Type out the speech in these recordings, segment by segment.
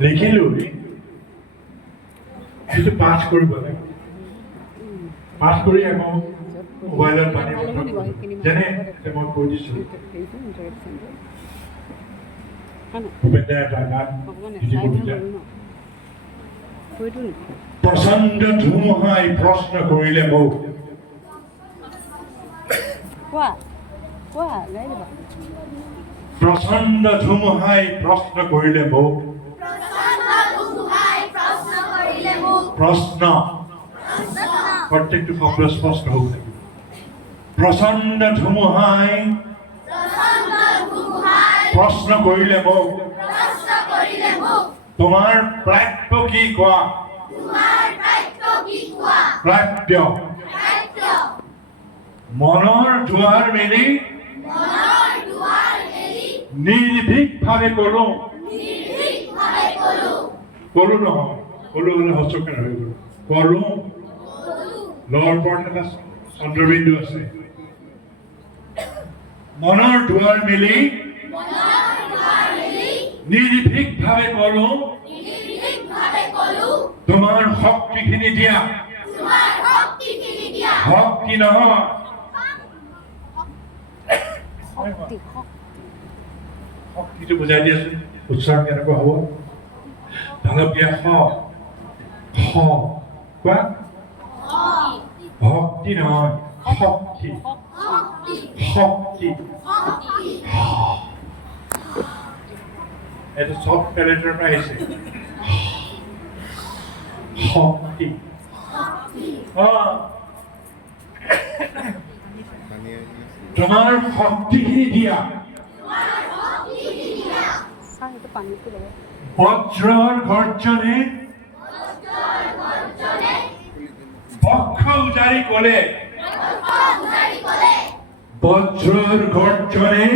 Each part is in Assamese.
লিখিলো কিন্তু পাঠ কৰিব লাগে পাঠ কৰি আকৌ মোবাইলত পানী যেনে মই কৈ দিছোঁ ভূপেন্দ্ৰ এটা গান প্ৰচণ্ড ধুমুহাই প্ৰশ্ন কৰিলে মোক প্ৰচণ্ড ধুমুহাই প্ৰশ্ন কৰিলে মোক প্ৰশ্ন প্ৰত্যেকটো শব্দ স্পষ্ট হ'ব লাগিব প্ৰচণ্ড ধুমুহাই প্ৰশ্ন কৰিলে মোক তোমাৰ প্ৰাপ্য কি কোৱা প্ৰাপ্য মনৰ দুৱাৰ মেলি নিৰ্ভীকভাৱে ক'লো ক'লো নহয় ক'লো হ'লে হস্যকাৰ হৈ গ'ল ক'লো লৰ ওপৰত এটা চন্দ্ৰবিন্দু আছে মনৰ দুৱাৰ মেলি নিৰ্ভীকভাৱে ক'লো তোমাৰ শক্তিখিনি দিয়া শক্তি নহয় শক্তিটো বুজাই দিয়াচোন উচ্চাৰণ কেনেকুৱা হ'ব ঢালকীয়া কোৱা ভক্তি নহয় শক্তি শক্তি এইটো চব পেলেটৰ পৰা আহিছে শক্তি তোমাৰ শক্তিখিনি দিয়া বজ্ৰৰ গৰ্জনে বক্ষ উজাৰি ক'লে বজ্ৰৰ গৰ্জনে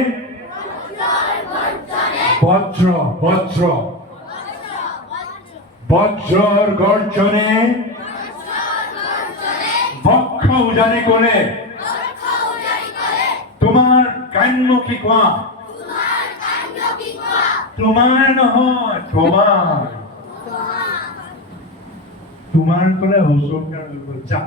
বজ্ৰৰ গৰ্জনে বক্ষ উজাৰি ক'লে তোমাৰ কাম্য কি কোৱা তোমাৰ নহয় তোমাৰ ক'লে হুঁচকাৰ হৈ গ'ল যা